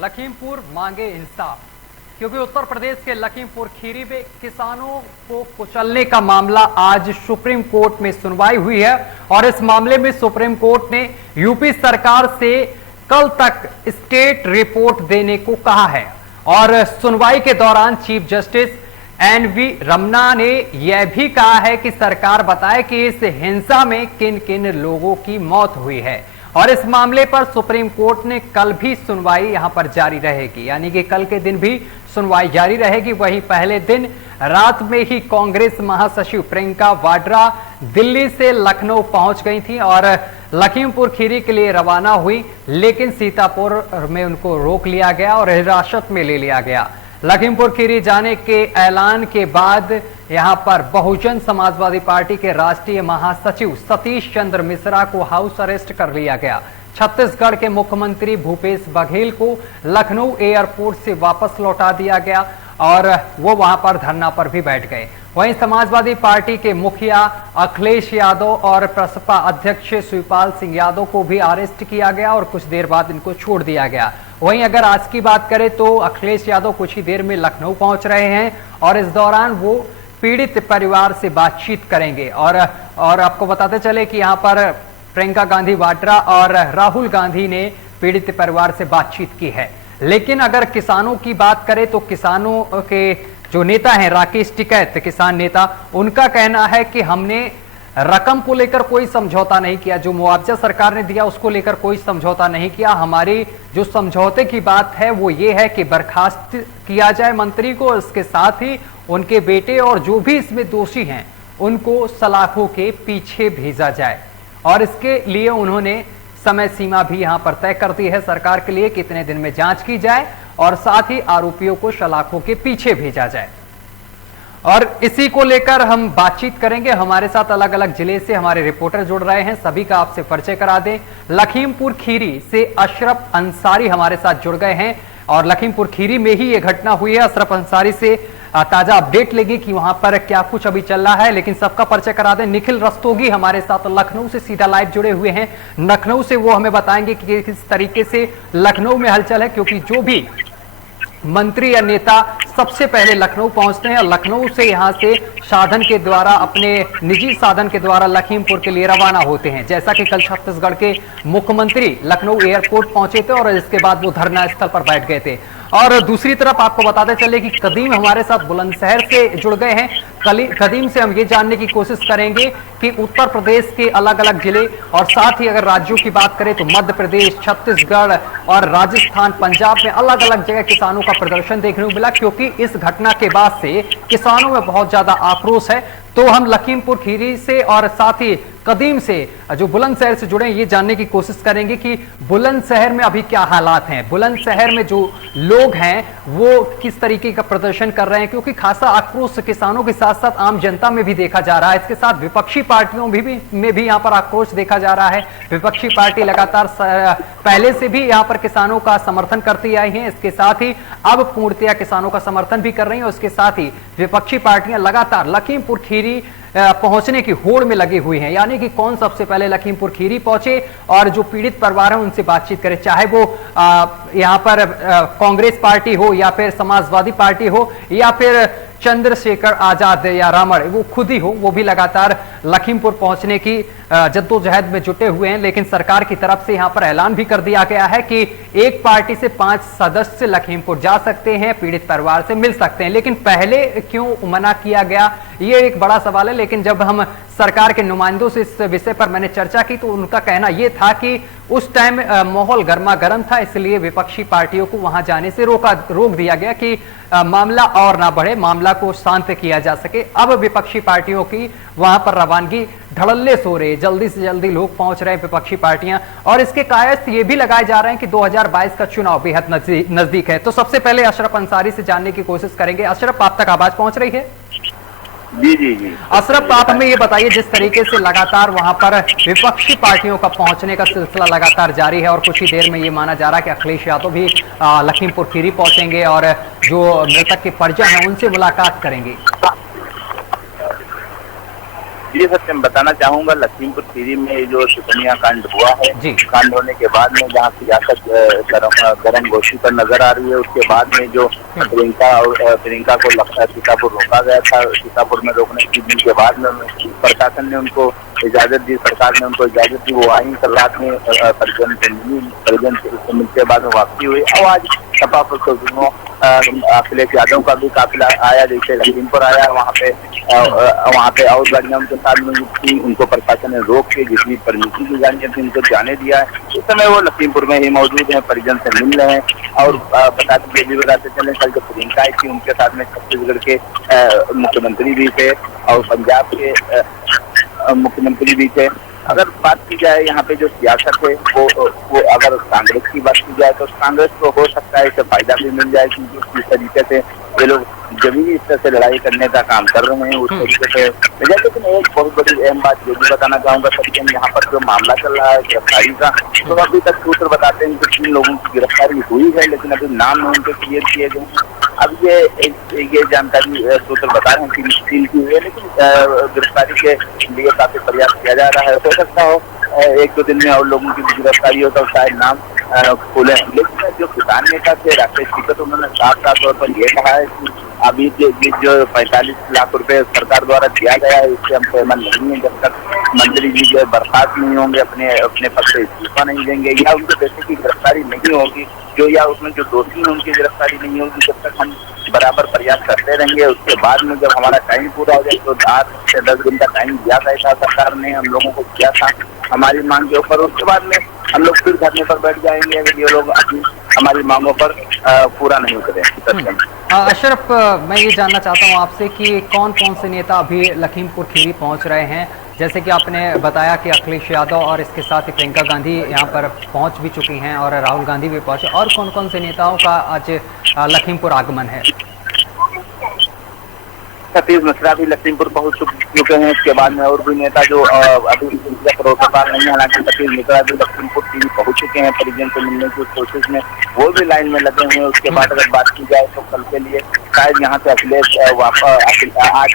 लखीमपुर मांगे इंसाफ, क्योंकि उत्तर प्रदेश के लखीमपुर खीरी में किसानों को कुचलने का मामला आज सुप्रीम कोर्ट में सुनवाई हुई है और इस मामले में सुप्रीम कोर्ट ने यूपी सरकार से कल तक स्टेट रिपोर्ट देने को कहा है और सुनवाई के दौरान चीफ जस्टिस एनवी रमन्ना ने यह भी कहा है कि सरकार बताए कि इस हिंसा में किन किन लोगों की मौत हुई है और इस मामले पर सुप्रीम कोर्ट ने कल भी सुनवाई यहां पर जारी रहेगी, यानी कि कल के दिन भी सुनवाई जारी रहेगी। वहीं पहले दिन रात में ही कांग्रेस महासचिव प्रियंका वाड्रा दिल्ली से लखनऊ पहुंच गई थी और लखीमपुर खीरी के लिए रवाना हुई, लेकिन सीतापुर में उनको रोक लिया गया और हिरासत में ले लिया गया। लखीमपुर खीरी जाने के ऐलान के बाद यहां पर बहुजन समाजवादी पार्टी के राष्ट्रीय महासचिव सतीश चंद्र मिश्रा को हाउस अरेस्ट कर लिया गया। छत्तीसगढ़ के मुख्यमंत्री भूपेश बघेल को लखनऊ एयरपोर्ट से वापस लौटा दिया गया और वो वहां पर धरना पर भी बैठ गए। वहीं समाजवादी पार्टी के मुखिया अखिलेश यादव और प्रसपा अध्यक्ष शिवपाल सिंह यादव को भी अरेस्ट किया गया और कुछ देर बाद इनको छोड़ दिया गया। वहीं अगर आज की बात करें तो अखिलेश यादव कुछ ही देर में लखनऊ पहुंच रहे हैं और इस दौरान वो पीड़ित परिवार से बातचीत करेंगे और आपको बताते चले कि यहाँ पर प्रियंका गांधी वाड्रा और राहुल गांधी ने पीड़ित परिवार से बातचीत की है। लेकिन अगर किसानों की बात करें तो किसानों के जो नेता हैं राकेश टिकैत, किसान नेता, उनका कहना है कि हमने रकम को लेकर कोई समझौता नहीं किया, जो मुआवजा सरकार ने दिया उसको लेकर कोई समझौता नहीं किया। हमारी जो समझौते की बात है वो ये है कि बर्खास्त किया जाए मंत्री को, इसके साथ ही उनके बेटे और जो भी इसमें दोषी हैं उनको सलाखों के पीछे भेजा जाए और इसके लिए उन्होंने समय सीमा भी यहां पर तय कर दी है सरकार के लिए, कितने दिन में जांच की जाए और साथ ही आरोपियों को सलाखों के पीछे भेजा जाए। और इसी को लेकर हम बातचीत करेंगे। हमारे साथ अलग अलग जिले से हमारे रिपोर्टर जुड़ रहे हैं, सभी का आपसे परिचय करा दें। लखीमपुर खीरी से अशरफ अंसारी हमारे साथ जुड़ गए हैं और लखीमपुर खीरी में ही ये घटना हुई है। अशरफ अंसारी से ताजा अपडेट लेंगे कि वहां पर क्या कुछ अभी चल रहा है, लेकिन सबका परिचय करा दें। निखिल रस्तोगी हमारे साथ लखनऊ से सीधा लाइव जुड़े हुए हैं। लखनऊ से वो हमें बताएंगे कि किस तरीके से लखनऊ में हलचल है, क्योंकि जो भी मंत्री या नेता सबसे पहले लखनऊ पहुंचते हैं और लखनऊ से यहां से साधन के द्वारा, अपने निजी साधन के द्वारा लखीमपुर के लिए रवाना होते हैं। जैसा कि कल छत्तीसगढ़ के मुख्यमंत्री लखनऊ एयरपोर्ट पहुंचे थे और इसके बाद वो धरना स्थल पर बैठ गए थे। और दूसरी तरफ आपको बताते चले कि कदीम हमारे साथ बुलंदशहर से जुड़ गए हैं। कदीम से हम ये जानने की कोशिश करेंगे कि उत्तर प्रदेश के अलग अलग जिले और साथ ही अगर राज्यों की बात करें तो मध्य प्रदेश, छत्तीसगढ़ और राजस्थान, पंजाब में अलग अलग जगह किसानों का प्रदर्शन देखने को मिला, क्योंकि इस घटना के बाद से किसानों में बहुत ज्यादा आक्रोश है। तो हम लखीमपुर खीरी से और साथ ही कदीम से जो बुलंदशहर से जुड़े ये जानने की कोशिश करेंगे कि बुलंदशहर में अभी क्या हालात हैं, बुलंदशहर में जो लोग हैं वो किस तरीके का प्रदर्शन कर रहे हैं, क्योंकि खासा आक्रोश किसानों के साथ साथ आम जनता में भी देखा जा रहा है। इसके साथ विपक्षी पार्टियों में भी यहाँ पर आक्रोश देखा जा रहा है। विपक्षी पार्टी लगातार पहले से भी यहाँ पर किसानों का समर्थन करती आई है, इसके साथ ही अब पूर्णतया किसानों का समर्थन भी कर रही है। उसके साथ ही विपक्षी पार्टियां लगातार लखीमपुर खीरी पहुंचने की होड़ में लगी हुई हैं, यानी कि कौन सबसे पहले लखीमपुर खीरी पहुंचे और जो पीड़ित परिवार है उनसे बातचीत करे, चाहे वो यहां पर कांग्रेस पार्टी हो या फिर समाजवादी पार्टी हो या फिर चंद्रशेखर आजाद या रामड़, वो खुद ही हो, वो भी लगातार लखीमपुर पहुंचने की जद्दोजहद में जुटे हुए हैं। लेकिन सरकार की तरफ से यहां पर ऐलान भी कर दिया गया है कि एक पार्टी से 5 सदस्य लखीमपुर जा सकते हैं, पीड़ित परिवार से मिल सकते हैं। लेकिन पहले क्यों मना किया गया, ये एक बड़ा सवाल है। लेकिन जब हम सरकार के नुमाइंदों से इस विषय पर मैंने चर्चा की तो उनका कहना यह था कि उस टाइम माहौल गर्मा गर्म था, इसलिए विपक्षी पार्टियों को वहां जाने से रोक दिया गया कि मामला और ना बढ़े, मामला को शांत किया जा सके। अब विपक्षी पार्टियों की वहां पर रवानगी धड़ल्ले सो रहे, जल्दी से जल्दी लोग पहुंच रहे हैं विपक्षी पार्टियां, और इसके कायस ये भी लगाए जा रहे हैं कि 2022 का चुनाव बेहद नजदीक है। तो सबसे पहले अशरफ अंसारी से जानने की कोशिश करेंगे। अशरफ, आप तक आवाज पहुंच रही है? जी। अशरफ, आप हमें ये बताइए, जिस तरीके से लगातार वहां पर विपक्षी पार्टियों का पहुंचने का सिलसिला लगातार जारी है और कुछ ही देर में ये माना जा रहा है कि अखिलेश यादव भी लखीमपुर खीरी पहुंचेंगे और जो मृतक के परिजन हैं उनसे मुलाकात करेंगे। जी सर, मैं बताना चाहूंगा लखीमपुर खीरी में जो सुकन्या कांड हुआ है, कांड होने के बाद में जहाँ सियासत गर्म गोशी पर नजर आ रही है, उसके बाद में जो प्रियंका को सीतापुर रोका गया था, सीतापुर में रोकने के बाद में प्रशासन ने उनको इजाजत दी, सरकार ने उनको इजाजत दी, वो आई, कल रात में परिजन से मिलने के बाद में वापसी हुई। और आज सपा प्रत्याशियों अखिलेश यादव का भी काफिला आया, जैसे लखीमपुर आया, वहाँ पे और गाड़ियां उनके साथ में थी, उनको प्रशासन ने रोक के जितनी परमिशन की गाड़ियां थी उनको जाने दिया है। इस समय वो लखीमपुर में ही मौजूद है, परिजन से मिल रहे हैं। और बताते चले कल जो प्रियंका आई थी उनके साथ में छत्तीसगढ़ के मुख्यमंत्री भी थे और पंजाब के मुख्यमंत्री भी थे। अगर बात की जाए यहाँ पे जो सियासत है वो अगर कांग्रेस की बात की जाए तो कांग्रेस को हो सकता है इससे फायदा भी मिल जाए, क्योंकि इस तरीके से ये लोग जमीनी स्तर से लड़ाई करने का काम कर रहे हैं उस तरीके से। लेकिन एक बहुत बड़ी अहम बात ये भी बताना चाहूंगा सचिन, यहाँ पर जो मामला चल रहा है गिरफ्तारी का, तो अभी तक सूत्र बताते हैं कि 3 लोगों की गिरफ्तारी हुई है, लेकिन अभी नाम नहीं उनके क्लियर किए गए। अब ये जानकारी सूत्र बता रहे हैं कि 3 की हुई है, लेकिन गिरफ्तारी के लिए काफी प्रयास किया जा रहा है। हो सकता हो 1-2 दिन में और लोगों की गिरफ्तारी हो तो शायद नाम खुले। लेकिन जो किसान नेता थे राकेश टिकैत, उन्होंने साफ तौर पर यह कहा है कि अभी जो 45 लाख रुपए सरकार द्वारा दिया गया है इससे हम सहमत नहीं है, जब तक मंत्री जी जो बर्खास्त नहीं होंगे, अपने पद से इस्तीफा नहीं देंगे या उनके पैसे की गिरफ्तारी नहीं होगी, या उसमें जो दोषी है उनकी गिरफ्तारी नहीं होगी, जब तक हम बराबर प्रयास करते रहेंगे। उसके बाद में जब हमारा टाइम पूरा हो जाए तो 8 से 10 दिन का टाइम दिया गया था सरकार ने हम लोगों को, किया था हमारी मांग के ऊपर। उसके बाद में हम लोग फिर धरने पर बैठ जाएंगे अगर ये लोग अपनी हमारी मांगों पर पूरा नहीं करें। अशरफ, मैं ये जानना चाहता हूँ आपसे कि कौन कौन से नेता अभी लखीमपुर खीरी पहुंच रहे हैं? जैसे कि आपने बताया कि अखिलेश यादव और इसके साथ ही प्रियंका गांधी यहाँ पर पहुंच भी चुकी हैं और राहुल गांधी भी पहुंचे, और कौन कौन से नेताओं का आज लखीमपुर आगमन है? सतीश मिश्रा भी लखीमपुर पहुंच चुके हैं। इसके बाद में और भी नेता जो अभी प्रोटोकॉल नहीं है, हालांकि सतीश मिश्रा भी लखीमपुर पहुंच चुके हैं परिजन से मिलने की कोशिश में, वो भी लाइन में लगे हुए हैं। उसके बाद अगर बात की जाए तो कल के लिए शायद यहाँ से अखिलेश आज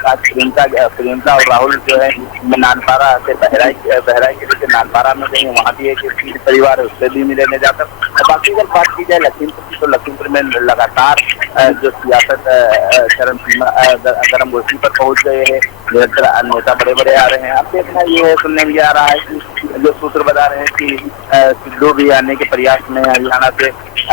प्रियंका और राहुल जो है नानपारा से बहराइच जिले के नानपारा में गए, वहाँ भी एक परिवार है उससे भी मिलने जाकर। बाकी अगर बात की जाए लखीमपुर की तो लखीमपुर में लगातार जो सियासत चरम सीमा गर्म गोशी पर पहुंच गए हैं, नेता बड़े आ रहे हैं। अब देखना ये है, सुनने में आ रहा है कि जो सूत्र बता रहे हैं कि सिद्धू भी आने के प्रयास में हरियाणा से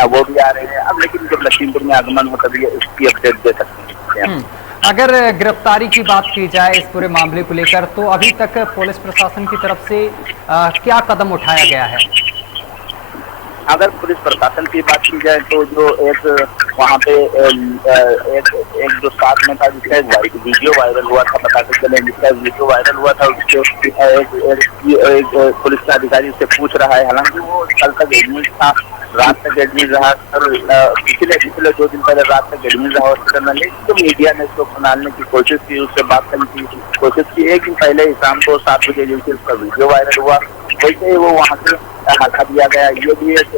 वो भी आ रहे हैं। अब लेकिन जब लखीमपुर में आगमन हो तभी इसकी अपडेट दे सकते हैं। अगर गिरफ्तारी की बात की जाए इस पूरे मामले को लेकर, तो अभी तक पुलिस प्रशासन की तरफ से क्या कदम उठाया गया है? अगर पुलिस प्रशासन की बात की जाए तो जो एक वहाँ पे एक जो साथ में था जिसका वीडियो वायरल हुआ था, बताते चले जिसका वीडियो वायरल हुआ था उसके एक पुलिस का अधिकारी उससे पूछ रहा है, हालांकि वो कल तक एडमिट था, रात तक एडमिट रहा, पिछले 2 दिन पहले रात तक एडमिट रहा हॉस्पिटल में। लेकिन तो मीडिया ने उसको सुनाने की कोशिश की, उससे बात करने की कोशिश की। 1 दिन पहले ही शाम को 7 बजे जैसे उसका वीडियो वायरल हुआ, वैसे ही वो वहाँ से हटा दिया गया। ये भी एक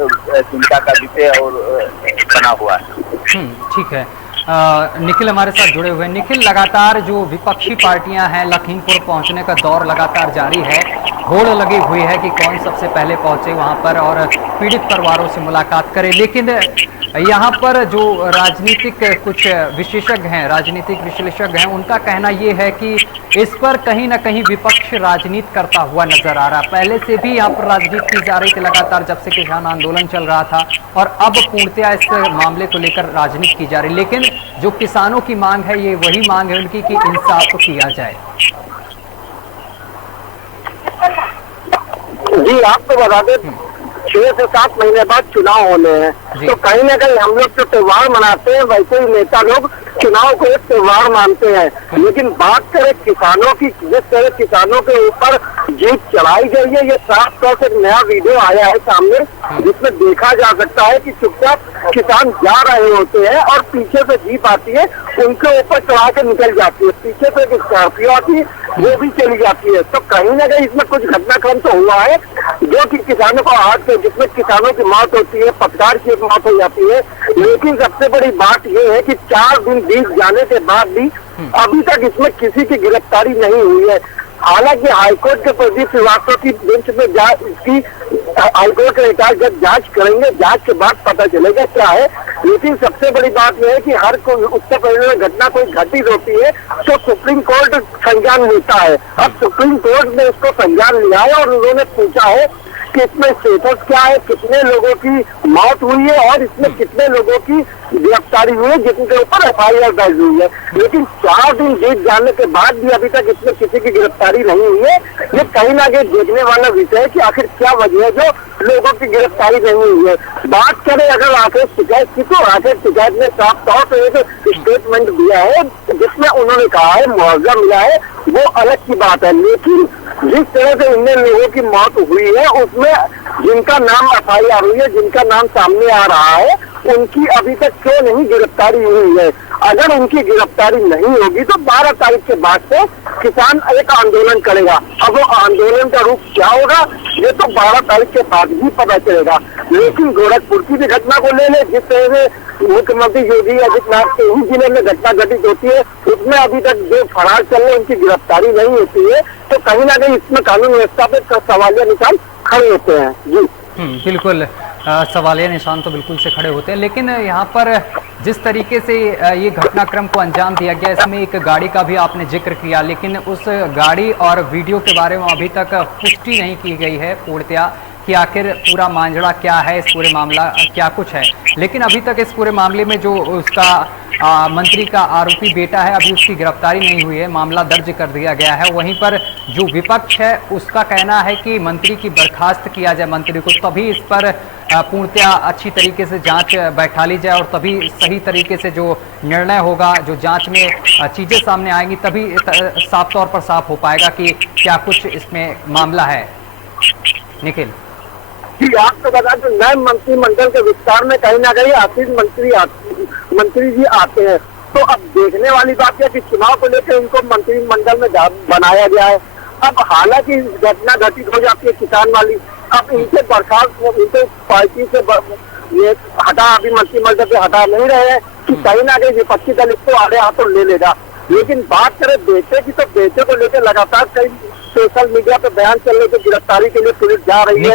चिंता का विषय और बना हुआ है। ठीक है। निखिल हमारे साथ जुड़े हुए। निखिल, लगातार जो विपक्षी पार्टियां हैं लखीमपुर पहुंचने का दौर लगातार जारी है, होड़ लगी हुई है कि कौन सबसे पहले पहुंचे वहां पर और पीड़ित परिवारों से मुलाकात करे। लेकिन यहाँ पर जो राजनीतिक कुछ विशेषज्ञ हैं, राजनीतिक विश्लेषक हैं, उनका कहना ये है कि इस पर कहीं ना कहीं विपक्ष राजनीति करता हुआ नजर आ रहा है। पहले से भी यहाँ पर राजनीति की जा रही थी लगातार, जब से किसान आंदोलन चल रहा था, और अब पूर्णतया इस मामले को लेकर राजनीति की जा रही। लेकिन जो किसानों की मांग है, ये वही मांग है उनकी कि इंसाफ किया जाए। जी, आपको बता दें 6 से 7 महीने बाद चुनाव होने हैं, तो कहीं ना कहीं हम लोग जो त्योहार मनाते हैं वैसे ही नेता लोग चुनाव को एक त्योहार मानते हैं। लेकिन बात करें किसानों की, जिस तरह किसानों के ऊपर जीप चढ़ाई गई है, ये साफ तौर से एक नया वीडियो आया है सामने, जिसमें देखा जा सकता है कि चुपचाप किसान जा रहे होते हैं और पीछे से जीप आती है, उनके ऊपर चढ़ा के निकल जाती है, पीछे से एक स्कॉर्पियो आती है, वो भी चली जाती है। तो कहीं ना कहीं इसमें कुछ घटनाक्रम तो हुआ है जो कि किसानों को हाथ से, जिसमें किसानों की मौत होती है, पत्रकार की मौत हो जाती है। लेकिन सबसे बड़ी बात यह है कि 4 दिन बीत जाने के बाद भी अभी तक इसमें किसी की गिरफ्तारी नहीं हुई है। हालांकि हाईकोर्ट के प्रदीप श्रीवास्तव की बेंच में इसकी हाईकोर्ट के रिटायर्ड जज जांच करेंगे, जांच के बाद पता चलेगा क्या है। लेकिन सबसे बड़ी बात यह है कि हर कोई उत्तर प्रदेश में घटना कोई घटित होती है तो सुप्रीम कोर्ट संज्ञान लेता है। अब सुप्रीम कोर्ट ने इसको संज्ञान लिया है और उन्होंने पूछा है कि इसमें स्टेटस क्या है, कितने लोगों की मौत हुई है और इसमें कितने लोगों की गिरफ्तारी हुई है जिनके ऊपर FIR दर्ज हुई है। लेकिन 4 दिन बीत जाने के बाद भी अभी तक इसमें किसी की गिरफ्तारी नहीं हुई है। ये कहीं ना कहीं देखने वाला विषय है कि आखिर क्या वजह है जो लोगों की गिरफ्तारी नहीं हुई है। बात करें अगर राकेश टिकैत की, तो राकेश टिकैत ने साफ तौर पर एक स्टेटमेंट दिया है जिसमें उन्होंने कहा है मुआवजा मिला है, वो अलग की बात है। लेकिन जिस तरह से इन लोगों की मौत हुई है उसमें जिनका नाम FIR हुई है, जिनका नाम सामने आ रहा है, उनकी अभी तक क्यों नहीं गिरफ्तारी हुई है। अगर उनकी गिरफ्तारी नहीं होगी तो 12 तारीख के बाद से किसान एक आंदोलन करेगा। अब वो आंदोलन का रूप क्या होगा ये तो 12 तारीख के बाद ही पता चलेगा। लेकिन गोरखपुर की भी घटना को ले ले, जिस तरह से मुख्यमंत्री योगी आदित्यनाथ के ही जिले में घटना घटित होती है उसमें अभी तक जो फरार चल रहे उनकी गिरफ्तारी नहीं होती है, तो कहीं ना कहीं इसमें कानून व्यवस्था पे सवालिया निशान खड़े होते हैं। जी बिल्कुल, सवालिया निशान तो बिल्कुल से खड़े होते हैं। लेकिन यहाँ पर जिस तरीके से ये घटनाक्रम को अंजाम दिया गया, इसमें एक गाड़ी का भी आपने जिक्र किया, लेकिन उस गाड़ी और वीडियो के बारे में अभी तक पुष्टि नहीं की गई है पूर्णतया कि आखिर पूरा मांझड़ा क्या है, इस पूरे मामला क्या कुछ है। लेकिन अभी तक इस पूरे मामले में जो उसका मंत्री का आरोपी बेटा है, अभी उसकी गिरफ्तारी नहीं हुई है, मामला दर्ज कर दिया गया है। वहीं पर जो विपक्ष है उसका कहना है कि मंत्री की बर्खास्त किया जाए मंत्री को, तभी इस पर पूर्णतया अच्छी तरीके से जांच बैठा ली जाए और तभी सही तरीके से जो निर्णय होगा, जो जांच में चीजें सामने आएंगी, तभी साफ तौर पर साफ हो पाएगा कि क्या कुछ इसमें मामला है। निखिल जी, आपको बता दें नए मंत्रिमंडल के विस्तार में कहीं ना कहीं आशीष मंत्री जी आते हैं, तो अब देखने वाली बात है कि चुनाव को लेकर इनको मंत्रिमंडल में बनाया गया है। अब हालांकि घटना घटित हो जाती है किसान वाली, अब इनसे बर्खास्त इनसे पार्टी से ये हटा, अभी मंत्रिमंडल से हटा नहीं रहे हैं कि कहीं ना कहीं विपक्षी दल इसको आड़े हाथों ले लेगा। लेकिन बात करें बेटे की, तो बेटे को लेकर लगातार कई सोशल मीडिया पे बयान चल रहे थे, गिरफ्तारी के लिए पुलिस जा रही है।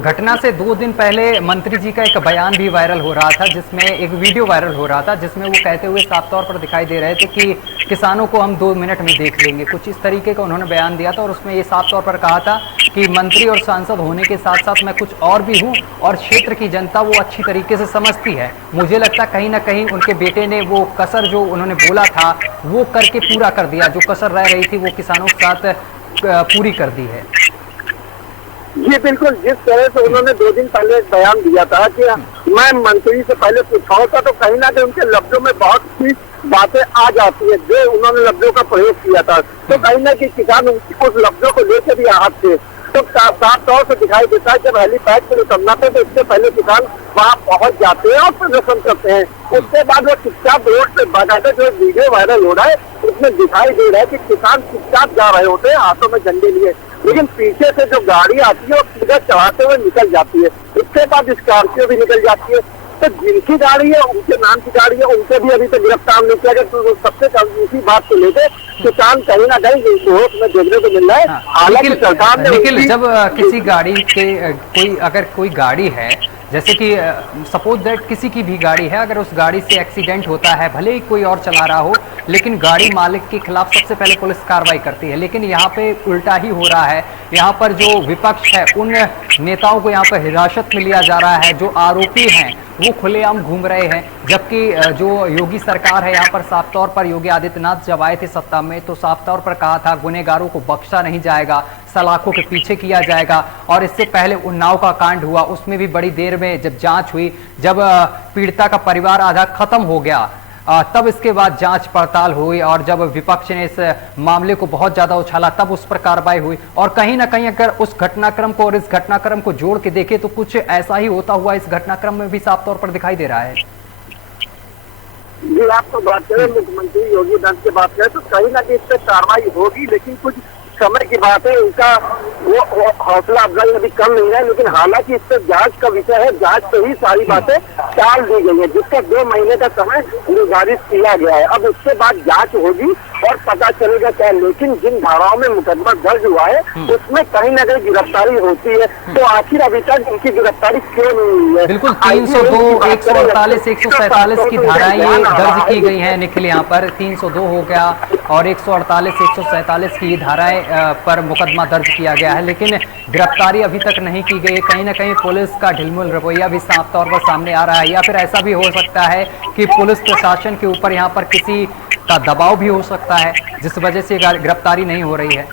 घटना से 2 दिन पहले मंत्री जी का एक बयान भी वायरल हो रहा था, जिसमें एक वीडियो वायरल हो रहा था जिसमें वो कहते हुए साफ तौर पर दिखाई दे रहे थे कि किसानों को हम 2 मिनट में देख लेंगे, कुछ इस तरीके का उन्होंने बयान दिया था। और उसमें ये साफ तौर पर कहा था कि मंत्री और सांसद होने के साथ साथ मैं कुछ और भी हूँ और क्षेत्र की जनता वो अच्छी तरीके से समझती है। मुझे लगता कहीं ना कहीं उनके बेटे ने वो कसर जो उन्होंने बोला था वो करके पूरा कर दिया, जो कसर रह रही थी वो किसानों के साथ पूरी कर दी है। जी बिल्कुल, जिस तरह से उन्होंने 2 दिन पहले एक बयान दिया था कि मैं मंत्री से पहले पूछा था, तो कहीं ना कहीं उनके लफ्जों में बहुत सी बातें आ जाती है जो उन्होंने लफ्जों का प्रयोग किया था, तो कहीं ना कहीं किसान उस लफ्जों को लेकर भी आहत थे। तो साफ तौर से दिखाई देता है जब हेलीपैड पर उतरना था तो इससे पहले किसान वहाँ पहुँच जाते हैं और प्रदर्शन करते हैं। उसके बाद वो चुपचाप रोड पे बाकायदा जो वीडियो वायरल हो रहा है उसमें दिखाई दे रहा है कि किसान चुपचाप जा रहे होते हैं हाथों में झंडे लिए, लेकिन पीछे से जो गाड़ी आती है वो सीधा चढ़ाते हुए निकल जाती है। इसके बाद स्कॉर्पियो भी निकल जाती है। तो जिनकी गाड़ी है, उनके नाम की गाड़ी है, उनसे भी अभी तक गिरफ्तार नहीं किया गया। तो सबसे इसी बात को लेकर किसान कहीं ना कहीं विरोध में देखने को मिल रहा है। हालांकि सरकार ने जब किसी गाड़ी के अगर कोई गाड़ी है, जैसे कि सपोज दैट किसी की भी गाड़ी है, अगर उस गाड़ी से एक्सीडेंट होता है, भले ही कोई और चला रहा हो, लेकिन गाड़ी मालिक के खिलाफ सबसे पहले पुलिस कार्रवाई करती है। लेकिन यहाँ पे उल्टा ही हो रहा है। यहाँ पर जो विपक्ष है उन नेताओं को यहाँ पर हिरासत में लिया जा रहा है, जो आरोपी हैं वो खुलेआम घूम रहे हैं, जबकि जो योगी सरकार है यहाँ पर साफ तौर पर योगी आदित्यनाथ जब आए थे सत्ता में तो साफ तौर पर कहा था गुनहगारों को बख्शा नहीं जाएगा, सलाखों के पीछे किया जाएगा। और इससे पहले उन्नाव का कांड हुआ, उसमें भी बड़ी देर में जब जांच हुई, जब पीड़िता का परिवार आधा खत्म हो गया, तब इसके बाद जांच पड़ताल हुई और जब विपक्ष ने इस मामले को बहुत ज्यादा उछाला तब उस पर कार्रवाई हुई। और कहीं ना कहीं अगर उस घटनाक्रम को और इस घटनाक्रम को जोड़ के देखें तो कुछ ऐसा ही होता हुआ इस घटनाक्रम में भी साफ तौर पर दिखाई दे रहा है। जी, आपको बात करें मुख्यमंत्री योगी आदित्यनाथ की बात करें तो कहीं ना कहीं इस पर कार्रवाई होगी, लेकिन कुछ समय की बात है। उनका वो हौसला अफजाई अभी कम नहीं है, लेकिन हालांकि इस पर जांच का विषय है, जांच पे ही सारी बातें टाल दी गई है, जिसका 2 महीने का समय निर्धारित किया गया है। अब उसके बाद जांच होगी और पता चलेगा क्या। लेकिन जिन धाराओं में मुकदमा दर्ज हुआ है उसमें कहीं ना कहीं गिरफ्तारी होती है, तो आखिर अभी तक उनकी गिरफ्तारी क्यों नहीं हुई है? बिल्कुल 302, 148, 147 की धाराएं ये दर्ज की गई हैं निखिल। यहाँ पर 302 हो गया और 148, 147 की धाराएं पर मुकदमा दर्ज किया गया है, लेकिन गिरफ्तारी अभी तक नहीं की गई। कहीं ना कहीं पुलिस का ढिलमुल रवैया भी साफ तौर पर सामने आ रहा है, या फिर ऐसा भी हो सकता है कि पुलिस प्रशासन के ऊपर यहाँ पर किसी का दबाव भी हो सकता है जिस वजह से गिरफ्तारी नहीं हो रही है।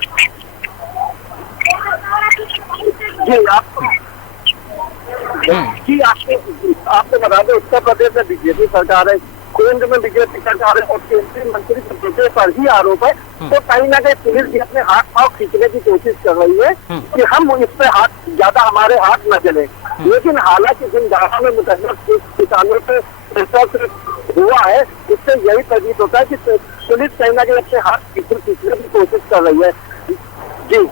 जी आपको बता दें, उत्तर प्रदेश में बीजेपी सरकार है, केंद्र में बीजेपी सरकार है और केंद्रीय मंत्री के पर ही आरोप है, तो कहीं ना कहीं पुलिस भी अपने हाथ पांव खींचने की कोशिश कर रही है कि हम इस पे हाथ ज्यादा हमारे हाथ न चले। लेकिन हालांकि जिन धारा में मुकदमा किसानों पे हुआ है उससे यही प्रतीत होता है कि पुलिस कहीं ना कहीं अपने हाथ खींचने की कोशिश कर रही है। जी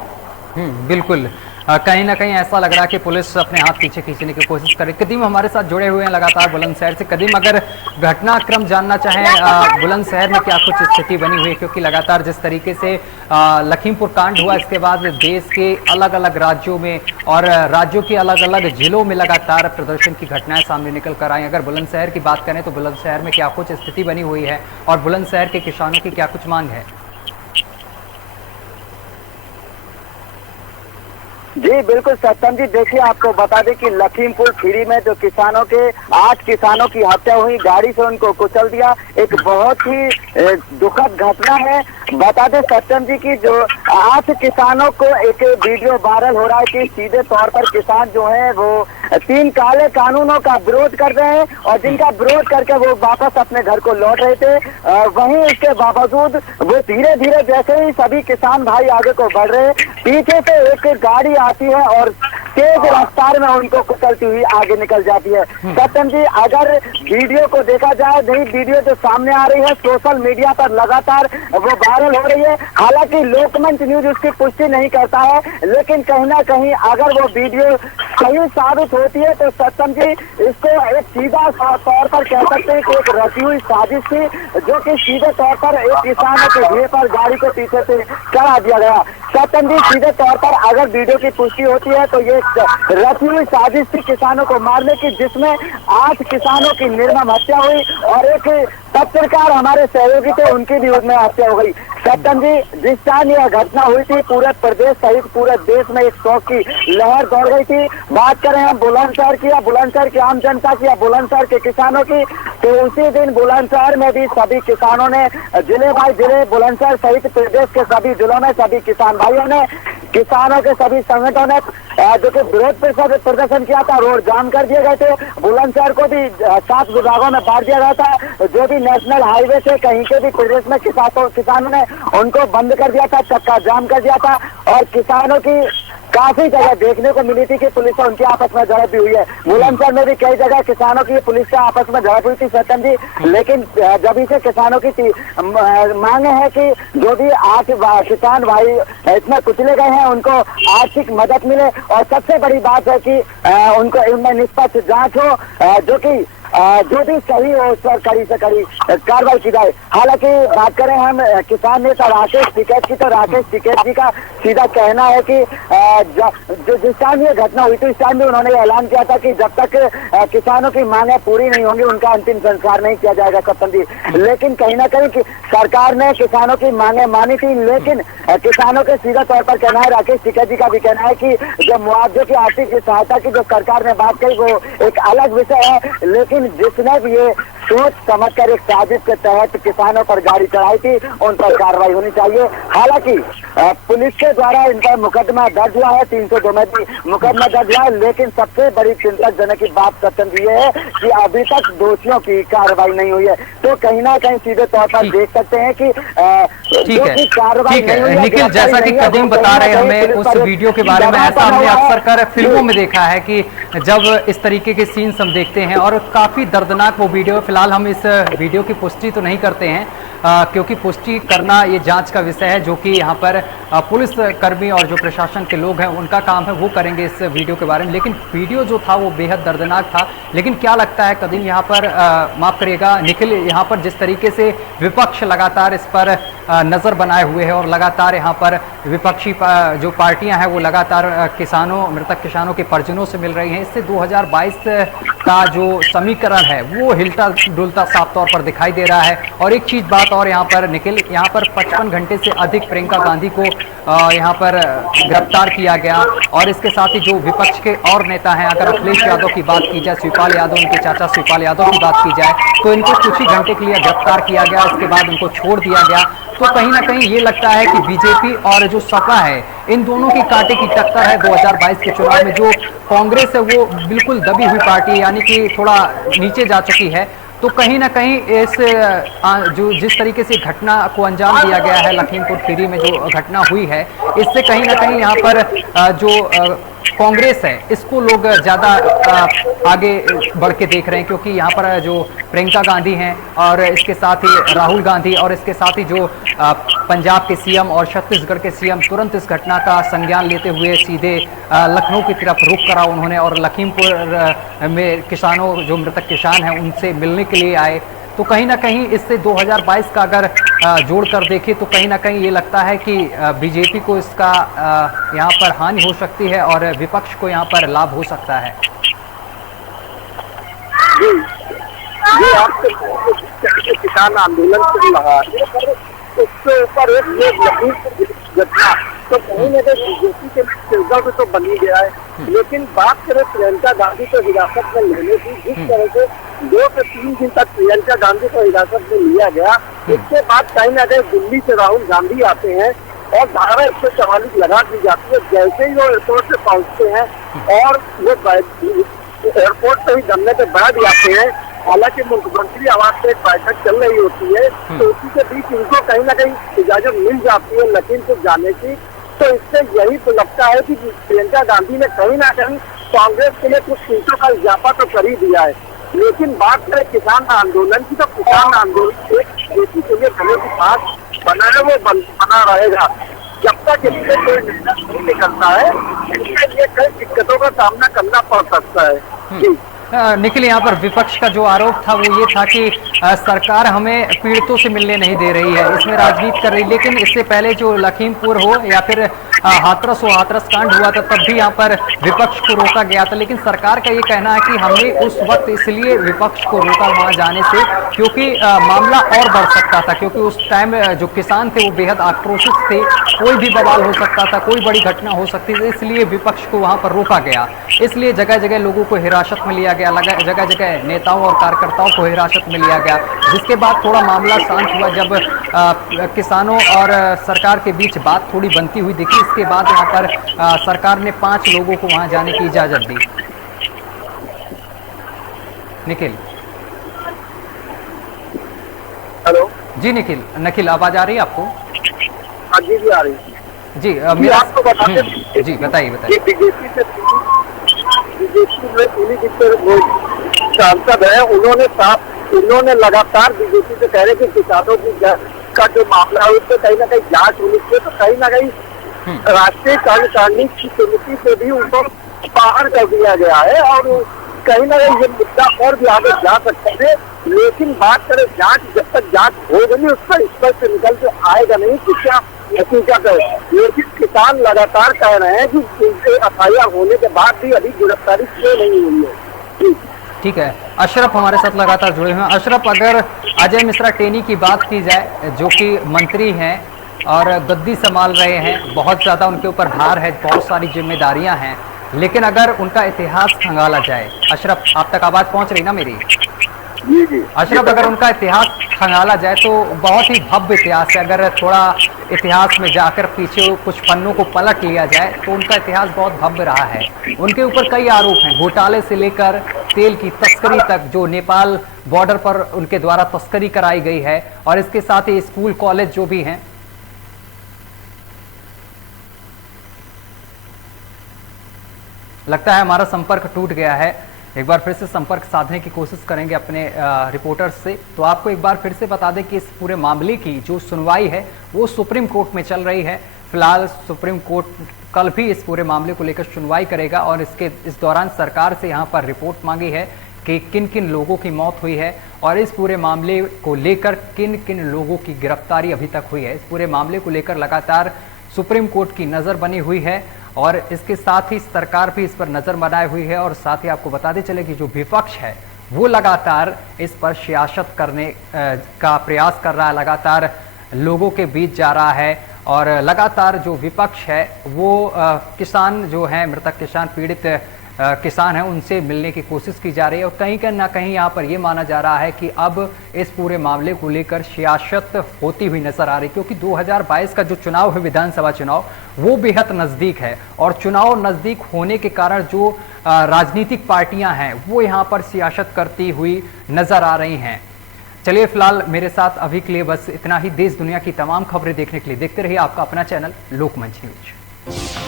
बिल्कुल, कहीं ना कहीं ऐसा लग रहा है कि पुलिस अपने हाथ पीछे खींचने की कोशिश करे। कदीम हमारे साथ जुड़े हुए हैं लगातार बुलंदशहर से। कदीम, अगर घटनाक्रम जानना चाहें बुलंदशहर में क्या कुछ स्थिति बनी हुई है, क्योंकि लगातार जिस तरीके से लखीमपुर कांड हुआ इसके बाद देश के अलग अलग राज्यों में और राज्यों के अलग अलग जिलों में लगातार प्रदर्शन की घटनाएं सामने निकल कर आई। अगर बुलंदशहर की बात करें तो बुलंदशहर में क्या कुछ स्थिति बनी हुई है और बुलंदशहर के किसानों की क्या कुछ मांग है? जी बिल्कुल सत्यम जी, देखिए आपको बता दें कि लखीमपुर खीरी में जो किसानों के 8 किसानों की हत्या हुई, गाड़ी से उनको कुचल दिया, एक बहुत ही दुखद घटना है। बता दें सत्यम जी की जो 8 किसानों को एक वीडियो वायरल हो रहा है कि सीधे तौर पर किसान जो है वो 3 काले कानूनों का विरोध कर रहे हैं और जिनका विरोध करके वो वापस अपने घर को लौट रहे थे। वहीं इसके बावजूद वो धीरे धीरे जैसे ही सभी किसान भाई आगे को बढ़ रहे, पीछे से एक गाड़ी आती है और तेज रफ्तार में उनको कुचलती हुई आगे निकल जाती है। सत्यम जी, अगर वीडियो को देखा जाए, नई वीडियो जो सामने आ रही है सोशल मीडिया पर लगातार वो वायरल हो रही है। हालांकि लोकमंच न्यूज उसकी पुष्टि नहीं करता है, लेकिन कहीं ना कहीं अगर वो वीडियो सही साबित होती है तो सत्यम जी इसको एक सीधा तौर पर कह सकते हैं कि एक रची हुई साजिश थी, जो कि सीधे तौर पर एक किसानों के ढेर पर गाड़ी को पीछे से चढ़ा दिया गया। सत्यम जी, सीधे तौर पर अगर वीडियो की पुष्टि होती है तो ये रची हुई साजिश थी किसानों को मारने की, जिसमें 8 किसानों की निर्मम हत्या हुई और एक पत्रकार हमारे सहयोगी थे उनकी भी उसमें हत्या हो गई। सत्यम जी, जिस टाइम यह घटना हुई थी पूरे प्रदेश सहित पूरे देश में एक शोक की लहर दौड़ गई थी। बात करें हम बुलंदशहर की या बुलंदशहर की आम जनता की या बुलंदशहर के किसानों की, तो उसी दिन बुलंदशहर में भी सभी किसानों ने जिले बाई जिले बुलंदशहर सहित प्रदेश के सभी जिलों में सभी किसान भाइयों ने, किसानों के सभी संगठनों ने जो कि विरोध प्रदर्शन किया था, रोड जाम कर दिए गए थे। बुलंदशहर को भी 7 विभागों में बांट दिया गया था। जो भी नेशनल हाईवे थे कहीं के भी प्रदेश में किसानों ने उनको बंद कर दिया था, चक्का जाम कर दिया था और किसानों की काफी जगह देखने को मिली थी कि पुलिस और उनकी आपस में झड़प भी हुई है। बुलंदशहर में भी कई जगह किसानों की पुलिस से आपस में झड़प हुई थी सत्यम जी, लेकिन जब से किसानों की मांगे है कि जो भी 8 किसान भाई इसमें कुचले गए हैं उनको आर्थिक मदद मिले और सबसे बड़ी बात है कि उनको इनमें निष्पक्ष जांच हो, जो कि जो भी सही हो उस पर कड़ी से कड़ी कार्रवाई की जाए। हालांकि बात करें हम किसान नेता राकेश टिकैत की, तो राकेश टिकैत जी का सीधा कहना है कि जिस टाइम ये घटना हुई थी उस टाइम भी उन्होंने ऐलान किया था कि जब तक किसानों की मांगे पूरी नहीं होंगी उनका अंतिम संस्कार नहीं किया जाएगा सत्यम जी। लेकिन कहीं ना कहीं सरकार ने किसानों की मांगे मानी थी, लेकिन किसानों के सीधा तौर पर कहना है, राकेश टिकैत जी का भी कहना है कि जो मुआवजे की आर्थिक सहायता की जो सरकार ने बात कही वो एक अलग विषय है, लेकिन जिसने भी ये सोच समझ कर एक साजिश के तहत किसानों पर गाड़ी चढ़ाई थी उन पर कार्रवाई होनी चाहिए। हालांकि पुलिस के द्वारा इन पर मुकदमा दर्ज हुआ है, 302 में भी मुकदमा दर्ज हुआ है, लेकिन सबसे बड़ी चिंताजनक की बात सत्यम ये है कि अभी तक दोषियों की कार्रवाई नहीं हुई है। तो कहीं ना कहीं सीधे तौर पर देख सकते हैं कि कार्रवाई नहीं हुई है। निखिल, जैसा कि कदीम बता रहे हैं हमें उस वीडियो के बारे में, ऐसा हमने अक्सर कर फिल्मों में देखा है कि जब इस तरीके के सीन्स हम देखते हैं और काफी दर्दनाक वो वीडियो, फिलहाल हम इस वीडियो की पुष्टि तो नहीं करते हैं क्योंकि पुष्टि करना ये जांच का विषय है, जो कि यहाँ पर पुलिस कर्मी और जो प्रशासन के लोग हैं उनका काम है, वो करेंगे इस वीडियो के बारे में। लेकिन वीडियो जो था वो बेहद दर्दनाक था। लेकिन क्या लगता है कदीम, यहाँ पर माफ करिएगा निखिल, यहाँ पर जिस तरीके से विपक्ष लगातार इस पर नजर बनाए हुए है और लगातार यहाँ पर विपक्षी जो पार्टियां हैं वो लगातार मृतक किसानों के परिजनों से मिल रही हैं। इससे 2022 का जो समीकरण है वो हिलता डुलता साफ तौर पर दिखाई दे रहा है। और एक चीज बात और यहाँ पर निखिल, यहाँ पर 55 घंटे से अधिक प्रियंका गांधी को यहाँ पर गिरफ्तार किया गया और इसके साथ ही जो विपक्ष के और नेता हैं, अगर अखिलेश यादव की बात की जाए, शिवपाल यादव, उनके चाचा शिवपाल यादव की बात की जाए, तो इनको कुछ ही घंटे के लिए गिरफ्तार किया गया, इसके बाद उनको छोड़ दिया गया। तो कहीं ना कहीं ये लगता है कि बीजेपी और जो सपा है, इन दोनों की कांटे की टक्कर है 2022 के चुनाव में। जो कांग्रेस है वो बिल्कुल दबी हुई पार्टी है, यानी कि थोड़ा नीचे जा चुकी है। तो कहीं ना कहीं इस जो जिस तरीके से घटना को अंजाम दिया गया है, लखीमपुर खीरी में जो घटना हुई है, इससे कहीं ना कहीं यहाँ पर जो कांग्रेस है इसको लोग ज्यादा आगे बढ़ के देख रहे हैं, क्योंकि यहाँ पर जो प्रियंका गांधी हैं और इसके साथ ही राहुल गांधी और इसके साथ ही जो पंजाब के सीएम और छत्तीसगढ़ के सीएम तुरंत इस घटना का संज्ञान लेते हुए सीधे लखनऊ की तरफ रुख करा उन्होंने और लखीमपुर में किसानों, जो मृतक किसान हैं, उनसे मिलने के लिए आए। तो कहीं ना कहीं इससे 2022 का अगर जोड़कर देखें तो कहीं ना कहीं ये लगता है कि बीजेपी को इसका यहाँ पर हानि हो सकती है और विपक्ष को यहाँ पर लाभ हो सकता है। ये आपके किसान आंदोलन चल रहा है, उसके ऊपर एक घटना तो कहीं ना कहीं बीजेपी के चिंता में तो बनी गया है। लेकिन बात करें प्रियंका गांधी को हिरासत में लेने की, जिस तरह से 2 से 3 दिन तक प्रियंका गांधी को हिरासत में लिया गया, इसके बाद कहीं ना कहीं दिल्ली से राहुल गांधी आते हैं और धारा 144 लगा दी जाती है। जैसे ही वो एयरपोर्ट से पहुंचते हैं और वो एयरपोर्ट से ही धरने पे बैठ जाते हैं, हालांकि मुख्यमंत्री आवास से एक बैठक चल रही होती है, तो उसी के बीच इनको कहीं ना कहीं इजाजत मिल जाती है लखीमपुर जाने की। तो इससे यही तो लगता है कि प्रियंका गांधी ने कहीं ना कहीं कांग्रेस के लिए कुछ सीटों का इजाफा तो कर ही दिया है। लेकिन बात करें किसान आंदोलन की, तो किसान आंदोलन एक खेती के लिए गले की बात बना है, वो बना रहेगा जब तक इससे कोई निर्णय नहीं निकलता है। इसके लिए कई दिक्कतों का सामना करना पड़ सकता है। निखिल, यहाँ पर विपक्ष का जो आरोप था वो ये था कि सरकार हमें पीड़ितों से मिलने नहीं दे रही है, इसमें राजनीति कर रही। लेकिन इससे पहले जो लखीमपुर हो या फिर हाथरस कांड हुआ था, तब भी यहाँ पर विपक्ष को रोका गया था। लेकिन सरकार का ये कहना है कि हमने उस वक्त इसलिए विपक्ष को रोका वहां जाने से क्योंकि मामला और बढ़ सकता था, क्योंकि उस टाइम जो किसान थे वो बेहद आक्रोशित थे, कोई भी बवाल हो सकता था, कोई बड़ी घटना हो सकती थी, इसलिए विपक्ष को वहां पर रोका गया। इसलिए जगह जगह लोगों को हिरासत में लिया गया, जगह जगह नेताओं और कार्यकर्ताओं को हिरासत में लिया गया, जिसके बाद थोड़ा मामला शांत हुआ जब किसानों और सरकार के बीच बात थोड़ी बनती हुई दिखी। इसके बाद यहाँ पर सरकार ने 5 लोगों को वहां जाने की इजाजत दी। निखिल, हेलो जी निखिल आवाज आ रही है आपको? हाँ जी आ रही है जी। मेरा आपको बताते जी बताइए। बीजेपी में वो सांसद है, उन्होंने लगातार बीजेपी से कह रहे कि किसानों की का जो मामला है उससे कहीं ना कहीं जांच होनी चाहिए। तो कहीं ना कहीं राष्ट्रीय कार्यकारिणी की समिति से भी उनको बाहर कर दिया गया है और कहीं ना कहीं ये मुद्दा और भी आगे जा सकता है। लेकिन बात करें जांच, जब तक जांच होगी नहीं उस पर स्पष्ट निकल के आएगा नहीं कि क्या हकीकत है। लेकिन किसान लगातार कह रहे हैं कि FIR होने के बाद भी अभी गिरफ्तारी क्यों नहीं हुई है। ठीक है, अशरफ हमारे साथ लगातार जुड़े हुए हैं। अशरफ, अगर अजय मिश्रा टेनी की बात की जाए, जो कि मंत्री हैं और गद्दी संभाल रहे हैं, बहुत ज़्यादा उनके ऊपर भार है, बहुत सारी जिम्मेदारियां हैं, लेकिन अगर उनका इतिहास खंगाला जाए, अशरफ आप तक आवाज़ पहुंच रही ना मेरी? जी। अशरफ, अगर उनका इतिहास खंगाला जाए तो बहुत ही भव्य इतिहास है। अगर थोड़ा इतिहास में जाकर पीछे कुछ पन्नों को पलट लिया जाए तो उनका इतिहास बहुत भव्य रहा है। उनके ऊपर कई आरोप हैं, घोटाले से लेकर तेल की तस्करी तक, जो नेपाल बॉर्डर पर उनके द्वारा तस्करी कराई गई है, और इसके साथ ही स्कूल कॉलेज जो भी हैं। लगता है हमारा संपर्क टूट गया है, एक बार फिर से संपर्क साधने की कोशिश करेंगे अपने रिपोर्टर्स से। तो आपको एक बार फिर से बता दें कि इस पूरे मामले की जो सुनवाई है वो सुप्रीम कोर्ट में चल रही है। फिलहाल सुप्रीम कोर्ट कल भी इस पूरे मामले को लेकर सुनवाई करेगा और इस दौरान सरकार से यहाँ पर रिपोर्ट मांगी है कि किन किन लोगों की मौत हुई है और इस पूरे मामले को लेकर किन किन लोगों की गिरफ्तारी अभी तक हुई है। इस पूरे मामले को लेकर लगातार सुप्रीम कोर्ट की नज़र बनी हुई है और इसके साथ ही सरकार भी इस पर नज़र बनाए हुई है। और साथ ही आपको बताते चले कि जो विपक्ष है वो लगातार इस पर सियासत करने का प्रयास कर रहा है, लगातार लोगों के बीच जा रहा है और लगातार जो विपक्ष है वो किसान जो है, मृतक किसान, पीड़ित किसान हैं, उनसे मिलने की कोशिश की जा रही है। और कहीं ना कहीं यहाँ पर ये माना जा रहा है कि अब इस पूरे मामले को लेकर सियासत होती हुई नजर आ रही, क्योंकि 2022 का जो चुनाव है, विधानसभा चुनाव, वो बेहद नज़दीक है और चुनाव नज़दीक होने के कारण जो राजनीतिक पार्टियां हैं वो यहाँ पर सियासत करती हुई नजर आ रही हैं। चलिए फिलहाल मेरे साथ अभी के लिए बस इतना ही। देश दुनिया की तमाम खबरें देखने के लिए देखते रहिए आपका अपना चैनल लोकमंच न्यूज।